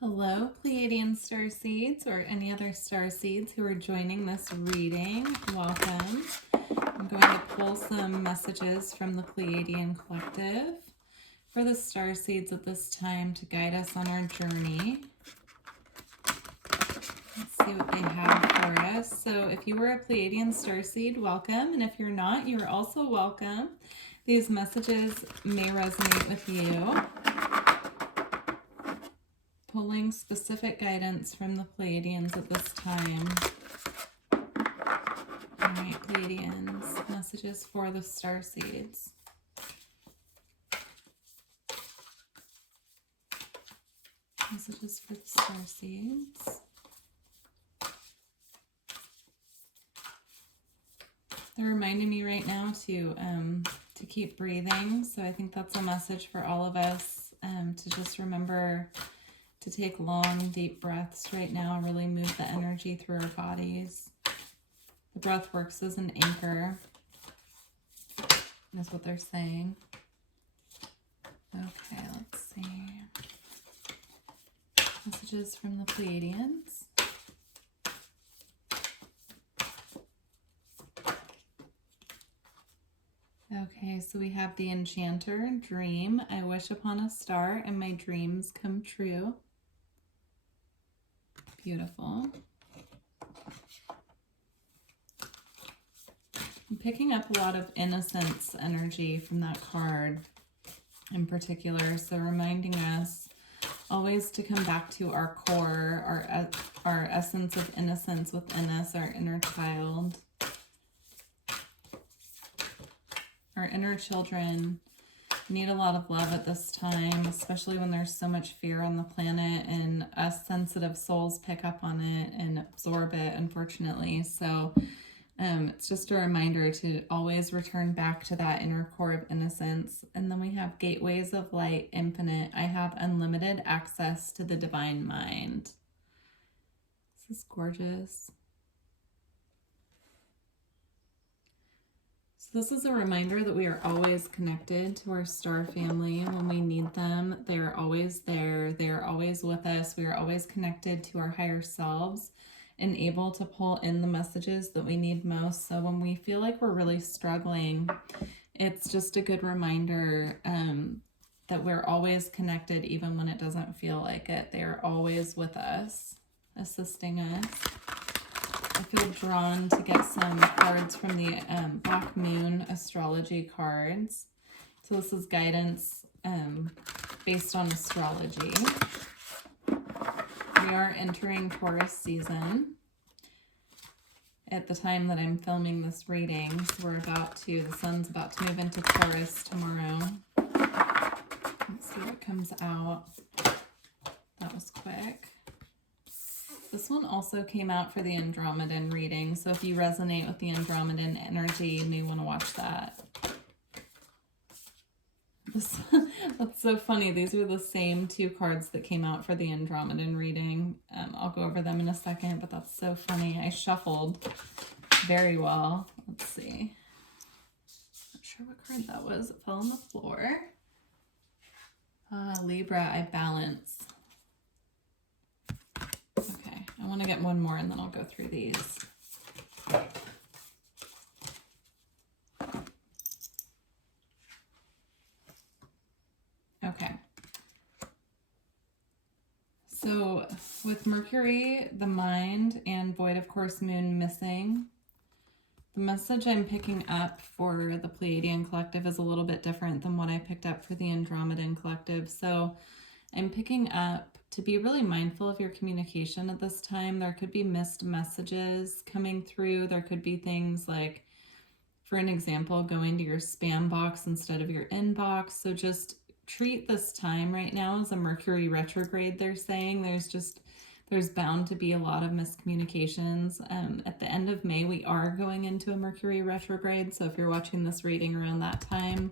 Hello, Pleiadian Starseeds, or any other Starseeds who are joining this reading. Welcome. I'm going to pull some messages from the Pleiadian Collective for the Starseeds at this time to guide us on our journey. Let's see what they have for us. So if you were a Pleiadian Starseed, welcome. And if you're not, you're also welcome. These messages may resonate with you. Pulling specific guidance from the Pleiadians at this time. All right, Pleiadians, messages for the Starseeds. Messages for the Starseeds. They're reminding me right now to keep breathing. So I think that's a message for all of us, to just remember to take long, deep breaths right now, really move the energy through our bodies. The breath works as an anchor, is what they're saying. Okay, let's see. Messages from the Pleiadians. Okay, so we have the Enchanter, dream. I wish upon a star and my dreams come true. Beautiful. I'm picking up a lot of innocence energy from that card in particular. So reminding us always to come back to our core, our essence of innocence within us, our inner child. Our inner children need a lot of love at this time, especially when there's so much fear on the planet, and us sensitive souls pick up on it and absorb it, unfortunately. So it's just a reminder to always return back to that inner core of innocence. And then we have gateways of light, infinite. I have unlimited access to the divine mind. This is gorgeous. So this is a reminder that we are always connected to our star family when we need them. They are always there. They are always with us. We are always connected to our higher selves and able to pull in the messages that we need most. So when we feel like we're really struggling, it's just a good reminder that we're always connected even when it doesn't feel like it. They are always with us, assisting us. I feel drawn to get some cards from the Black Moon astrology cards. So this is guidance based on astrology. We are entering Taurus season at the time that I'm filming this reading. So the sun's about to move into Taurus tomorrow. Let's see what comes out. That was quick. This one also came out for the Andromedan reading, so if you resonate with the Andromedan energy, you may want to watch that. That's so funny. These are the same two cards that came out for the Andromedan reading. I'll go over them in a second, but that's so funny. I shuffled very well. Let's see. Not sure what card that was. It fell on the floor. Libra, I balance. Okay, I want to get one more and then I'll go through these. Okay. So with Mercury, the mind, and void of course moon missing, the message I'm picking up for the Pleiadian collective is a little bit different than what I picked up for the Andromedan collective. So I'm picking up to be really mindful of your communication at this time. There could be missed messages coming through. There could be things like, for an example, going to your spam box instead of your inbox. So just treat this time right now as a Mercury retrograde, they're saying. There's bound to be a lot of miscommunications. At the end of May, we are going into a Mercury retrograde. So if you're watching this reading around that time,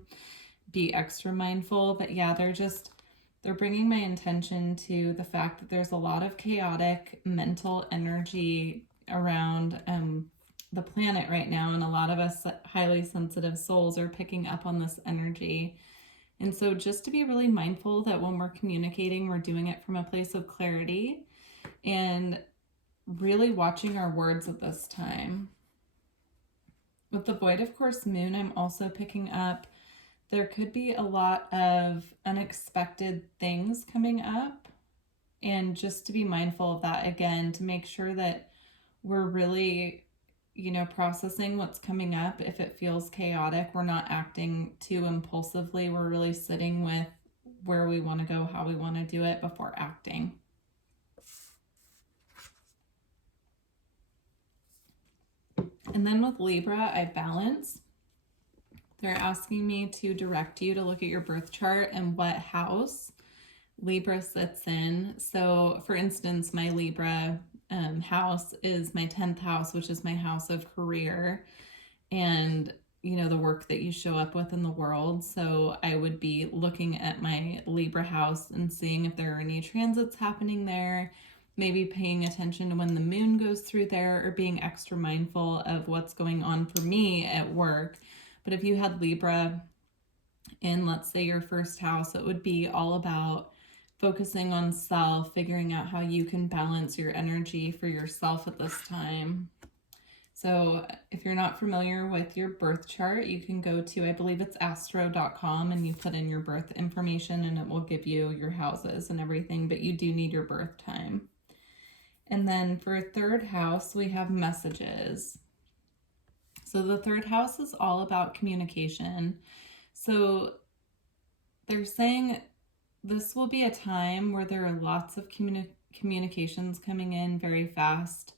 be extra mindful. But yeah, they're bringing my attention to the fact that there's a lot of chaotic mental energy around the planet right now. And a lot of us highly sensitive souls are picking up on this energy. And so just to be really mindful that when we're communicating, we're doing it from a place of clarity and really watching our words at this time. With the void of course moon, I'm also picking up there could be a lot of unexpected things coming up, and just to be mindful of that again, to make sure that we're really, processing what's coming up. If it feels chaotic, we're not acting too impulsively. We're really sitting with where we want to go, how we want to do it before acting. And then with Libra, I balance. They're asking me to direct you to look at your birth chart and what house Libra sits in. So for instance, my Libra house is my 10th house, which is my house of career and, the work that you show up with in the world. So I would be looking at my Libra house and seeing if there are any transits happening there, maybe paying attention to when the moon goes through there, or being extra mindful of what's going on for me at work. But if you had Libra in, let's say, your first house, it would be all about focusing on self, figuring out how you can balance your energy for yourself at this time. So if you're not familiar with your birth chart, you can go to, I believe it's astro.com, and you put in your birth information and it will give you your houses and everything, but you do need your birth time. And then for third house, we have messages. So the third house is all about communication. So they're saying this will be a time where there are lots of communications coming in very fast.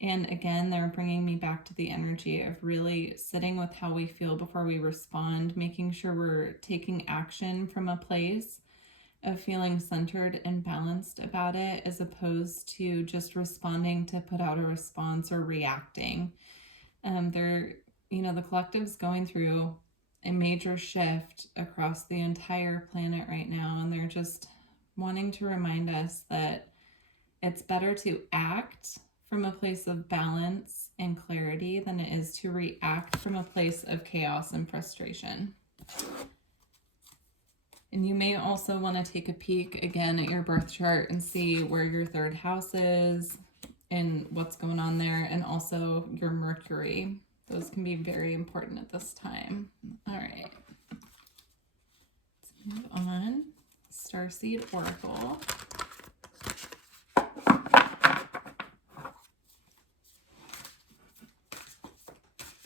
And again, they're bringing me back to the energy of really sitting with how we feel before we respond, making sure we're taking action from a place of feeling centered and balanced about it, as opposed to just responding to put out a response or reacting. The collective's going through a major shift across the entire planet right now, and they're just wanting to remind us that it's better to act from a place of balance and clarity than it is to react from a place of chaos and frustration. And you may also want to take a peek again at your birth chart and see where your third house is and what's going on there, and also your Mercury. Those can be very important at this time. All right. Let's move on. Starseed Oracle.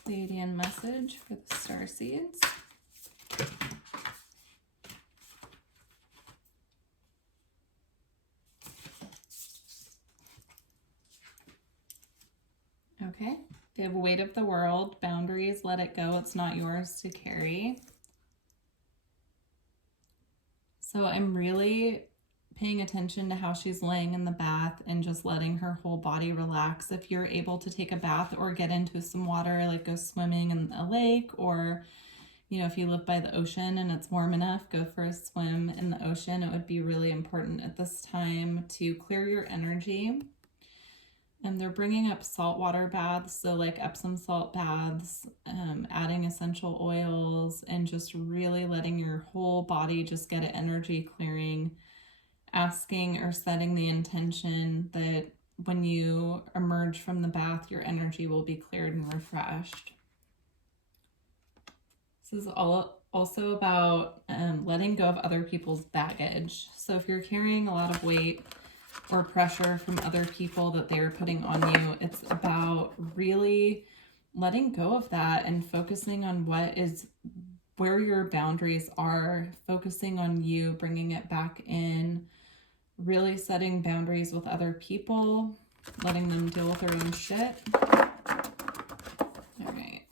Pleiadian message for the Starseeds. Okay. They have weight of the world, boundaries, let it go. It's not yours to carry. So I'm really paying attention to how she's laying in the bath and just letting her whole body relax. If you're able to take a bath or get into some water, like go swimming in a lake, or, if you live by the ocean and it's warm enough, go for a swim in the ocean. It would be really important at this time to clear your energy. And they're bringing up saltwater baths, so like Epsom salt baths, adding essential oils, and just really letting your whole body just get an energy clearing, asking or setting the intention that when you emerge from the bath, your energy will be cleared and refreshed. This is also about letting go of other people's baggage. So if you're carrying a lot of weight or pressure from other people that they're putting on you, it's about really letting go of that and focusing on where your boundaries are, focusing on you, bringing it back in, really setting boundaries with other people, letting them deal with their own shit. All right.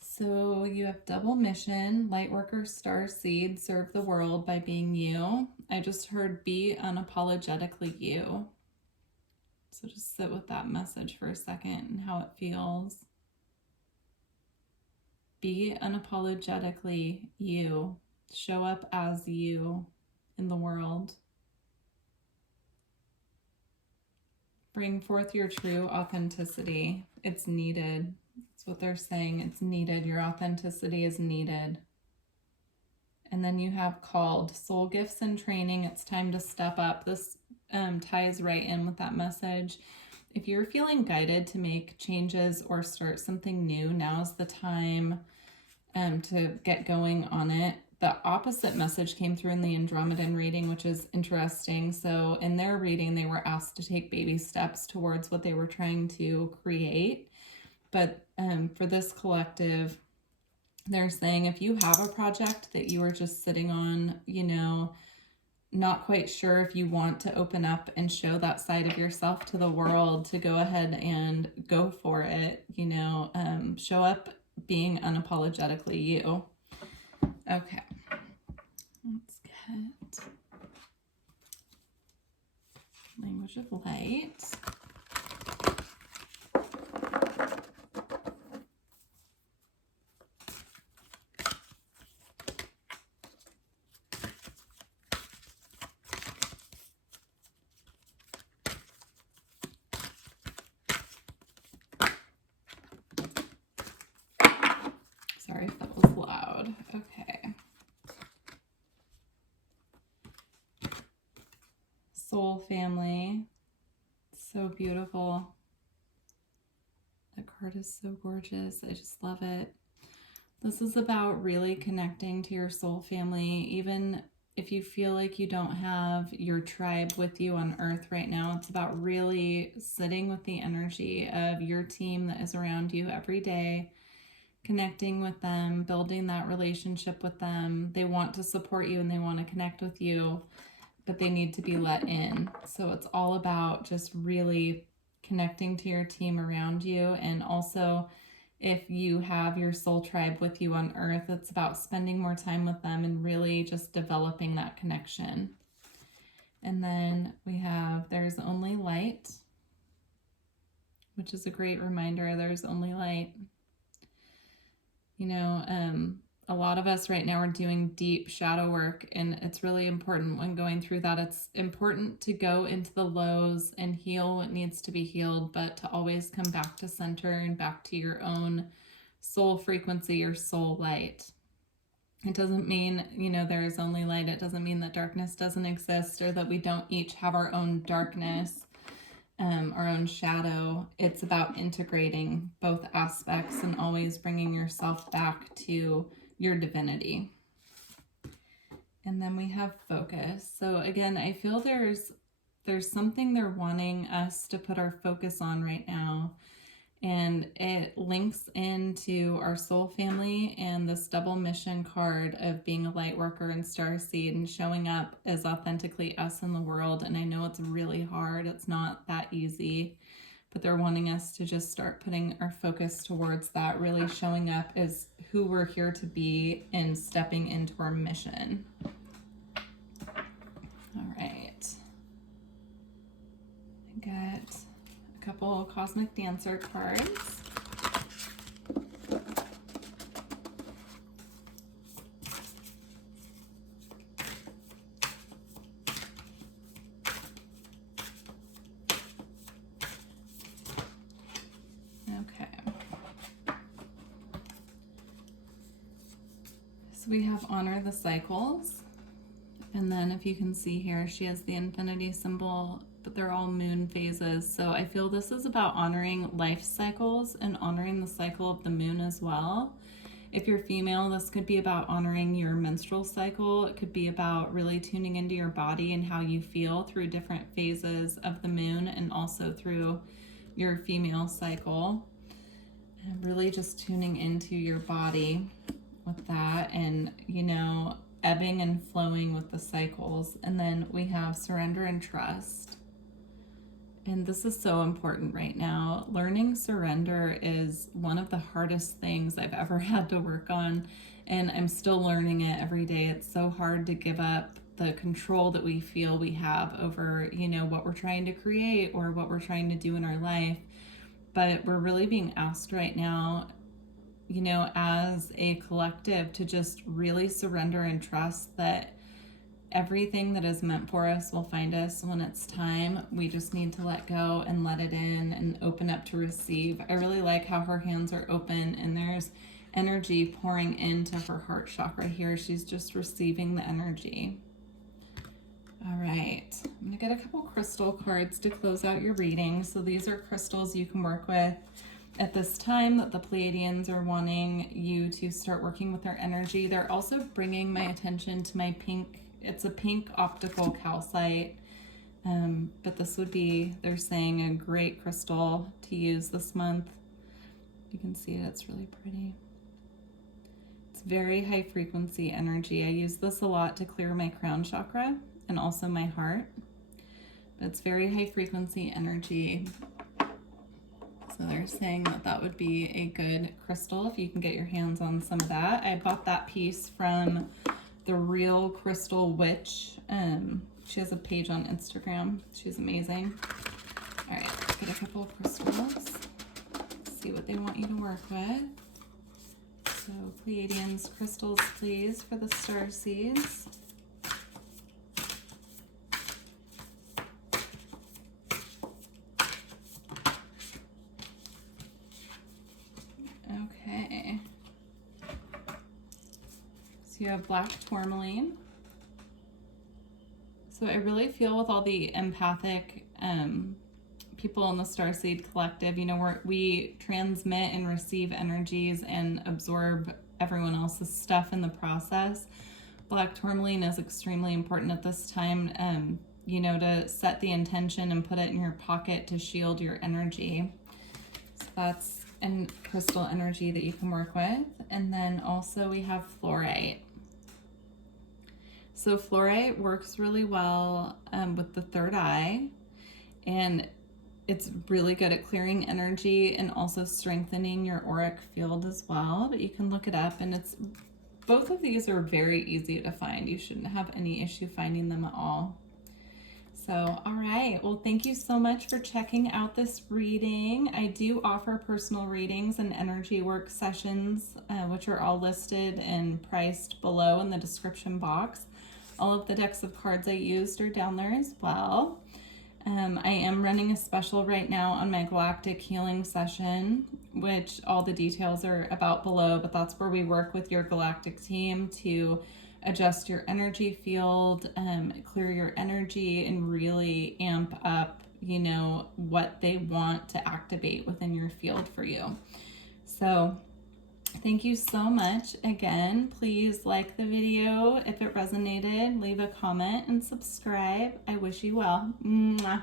So you have double mission, Lightworker Starseed, serve the world by being you. I just heard be unapologetically you. So just sit with that message for a second and how it feels. Be unapologetically you. Show up as you in the world. Bring forth your true authenticity. It's needed. That's what they're saying. It's needed. Your authenticity is needed. And then you have called soul gifts and training. It's time to step up. This ties right in with that message. If you're feeling guided to make changes or start something new, now's the time to get going on it. The opposite message came through in the Andromedan reading, which is interesting. So in their reading, they were asked to take baby steps towards what they were trying to create. But for this collective, they're saying if you have a project that you are just sitting on, you know, not quite sure if you want to open up and show that side of yourself to the world, to go ahead and go for it, you know, show up being unapologetically you. Okay, let's get language of light. Sorry if that was loud. Okay. Soul family. So beautiful. That card is so gorgeous. I just love it. This is about really connecting to your soul family. Even if you feel like you don't have your tribe with you on earth right now, it's about really sitting with the energy of your team that is around you every day, connecting with them, building that relationship with them. They want to support you and they want to connect with you, but they need to be let in. So it's all about just really connecting to your team around you. And also, if you have your soul tribe with you on earth, it's about spending more time with them and really just developing that connection. And then we have there's only light, which is a great reminder. There's only light. You know, a lot of us right now are doing deep shadow work, and it's really important when going through that. It's important to go into the lows and heal what needs to be healed, but to always come back to center and back to your own soul frequency, your soul light. It doesn't mean, you know, there is only light. It doesn't mean that darkness doesn't exist or that we don't each have our own darkness. Our own shadow. It's about integrating both aspects and always bringing yourself back to your divinity. And then we have focus. So again, I feel there's something they're wanting us to put our focus on right now. And it links into our soul family and this double mission card of being a light worker and starseed and showing up as authentically us in the world. And I know it's really hard. It's not that easy, but they're wanting us to just start putting our focus towards that, really showing up as who we're here to be and stepping into our mission. All right. I got a couple Cosmic Dancer cards. Okay. So we have honor the cycles. And then if you can see here, she has the infinity symbol, but they're all moon phases. So I feel this is about honoring life cycles and honoring the cycle of the moon as well. If you're female, this could be about honoring your menstrual cycle. It could be about really tuning into your body and how you feel through different phases of the moon and also through your female cycle. And really just tuning into your body with that and, you know, ebbing and flowing with the cycles. And then we have surrender and trust. And this is so important right now. Learning surrender is one of the hardest things I've ever had to work on. And I'm still learning it every day. It's so hard to give up the control that we feel we have over, you know, what we're trying to create or what we're trying to do in our life. But we're really being asked right now, you know, as a collective to just really surrender and trust that everything that is meant for us will find us when it's time. We just need to let go and let it in and open up to receive. I really like how her hands are open and there's energy pouring into her heart chakra here. She's just receiving the energy. All right, I'm gonna get a couple crystal cards to close out your reading. So these are crystals you can work with at this time that the Pleiadians are wanting you to start working with their energy. They're also bringing my attention to my pink, it's a pink optical calcite, but this would be, they're saying, a great crystal to use this month. You can see it, it's really pretty. It's very high frequency energy. I use this a lot to clear my crown chakra and also my heart, but it's very high frequency energy. So they're saying that that would be a good crystal if you can get your hands on some of that. I bought that piece from the Real Crystal Witch. She has a page on Instagram. She's amazing. All right, let's get a couple of crystals. See what they want you to work with. So Pleiadians, crystals please for the Starseeds. Okay. So you have black tourmaline. So I really feel with all the empathic people in the Starseed Collective, you know, we transmit and receive energies and absorb everyone else's stuff in the process. Black tourmaline is extremely important at this time, you know, to set the intention and put it in your pocket to shield your energy. So that's a crystal energy that you can work with. And then also we have fluorite. So fluorite works really well with the third eye, and it's really good at clearing energy and also strengthening your auric field as well. But you can look it up, and it's both of these are very easy to find. You shouldn't have any issue finding them at all. So, all right. Well, thank you so much for checking out this reading. I do offer personal readings and energy work sessions, which are all listed and priced below in the description box. All of the decks of cards I used are down there as well. I am running a special right now on my Galactic Healing Session, which all the details are about below, but that's where we work with your galactic team to adjust your energy field, clear your energy, and really amp up, you know, what they want to activate within your field for you. So thank you so much. Again, please like the video if it resonated, leave a comment and subscribe. I wish you well. Mwah.